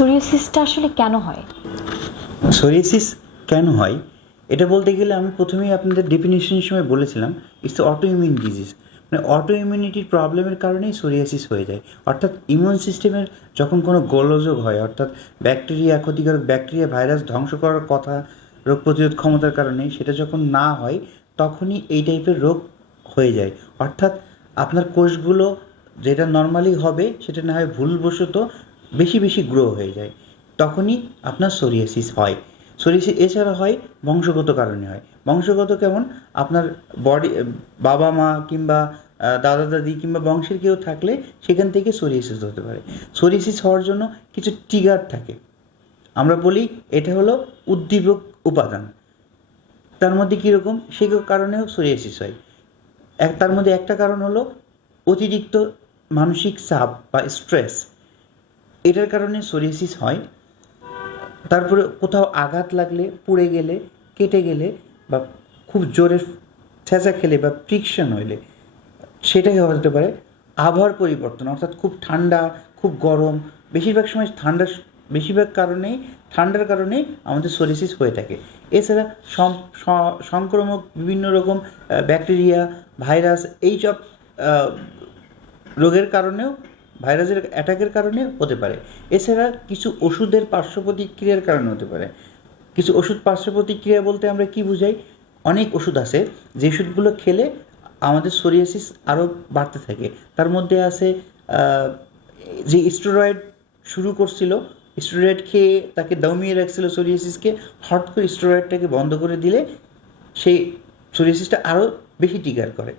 সোরিয়াসিসটা আসলে কেন হয়? সোরিয়াসিস কেন হয় এটা বলতে গেলে আমি প্রথমেই আপনাদের ডেফিনেশনের সময় বলেছিলাম, ইটস অটো ইমিউন ডিজিজ। মানে অটো ইমিউনিটির প্রবলেমের কারণেই সোরিয়াসিস হয়ে যায়। অর্থাৎ ইমিউন সিস্টেমের যখন কোনো গোলযোগ হয়, অর্থাৎ ব্যাকটেরিয়া, ক্ষতিকারক ব্যাকটেরিয়া ভাইরাস ধ্বংস করার কথা রোগ প্রতিরোধ ক্ষমতার কারণে সেটা যখন না হয়, তখনই এই টাইপের রোগ হয়ে যায়। অর্থাৎ আপনার কোষগুলো যেটা নর্মালি হবে সেটা না হয় ভুলবশত বেশি বেশি গ্রো হয়ে যায়, তখনই আপনার সোরিয়াসিস হয়। সোরিয়াসিস এছাড়া হয় বংশগত কারণে হয়। বংশগত কেমন? আপনার বডি, বাবা মা কিংবা দাদা দাদি কিংবা বংশের কেউ থাকলে সেখান থেকে সোরিয়াসিস হতে পারে। সোরিয়াসিস হওয়ার জন্য কিছু ট্রিগার থাকে, আমরা বলি এটা হলো উদ্দীপক উপাদান। তার মধ্যে কীরকম, সে কারণেও সোরিয়াসিস হয়। তার মধ্যে একটা কারণ হলো অতিরিক্ত মানসিক চাপ বা স্ট্রেস, এটার কারণে সোরিয়াসিস হয়। তারপরে কোথাও আঘাত লাগলে, পুড়ে গেলে, কেটে গেলে বা খুব জোরে ছেঁচা খেলে বা ফ্রিকশন হইলে সেটাই হতে পারে। আবহাওয়ার পরিবর্তন, অর্থাৎ খুব ঠান্ডা, খুব গরম, বেশিরভাগ সময় বেশিরভাগ কারণেই ঠান্ডার কারণেই আমাদের সোরিয়াসিস হয়ে থাকে। এছাড়া সংক্রামক বিভিন্ন রকম ব্যাকটেরিয়া, ভাইরাস, এইসব রোগের কারণেও, ভাইরাসের অ্যাটাকের কারণে হতে পারে। এছাড়া কিছু ওষুধের পার্শ্ব প্রতিক্রিয়ার কারণে হতে পারে। কিছু ওষুধ পার্শ্ব প্রতিক্রিয়া বলতে আমরা কি বুঝাই? অনেক ওষুধ আছে যে ওষুধগুলো খেলে আমাদের সোরিয়াসিস আরও বাড়তে থাকে। তার মধ্যে আছে যে স্টেরয়েড শুরু করছিল, স্টেরয়েড খেয়ে তাকে দমিয়ে রাখছিল সোরিয়াসিসকে, হট করে স্টেরয়েডটাকে বন্ধ করে দিলে সেই সোরিয়াসিসটা আরও বেশি ট্রিগার করে।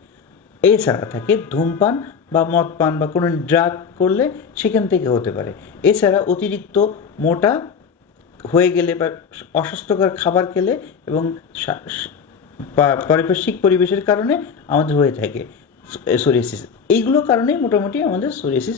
এছাড়া থাকে ধূমপান বা মদ পান বা কোনো ড্রাগ করলে সেখান থেকে হতে পারে। এছাড়া অতিরিক্ত মোটা হয়ে গেলে বা অস্বাস্থ্যকর খাবার খেলে এবং পারিপার্শ্বিক পরিবেশের কারণে আমাদের হয়ে থাকে সোরিয়াসিস। এইগুলো কারণে মোটামুটি আমাদের সোরিয়াসিস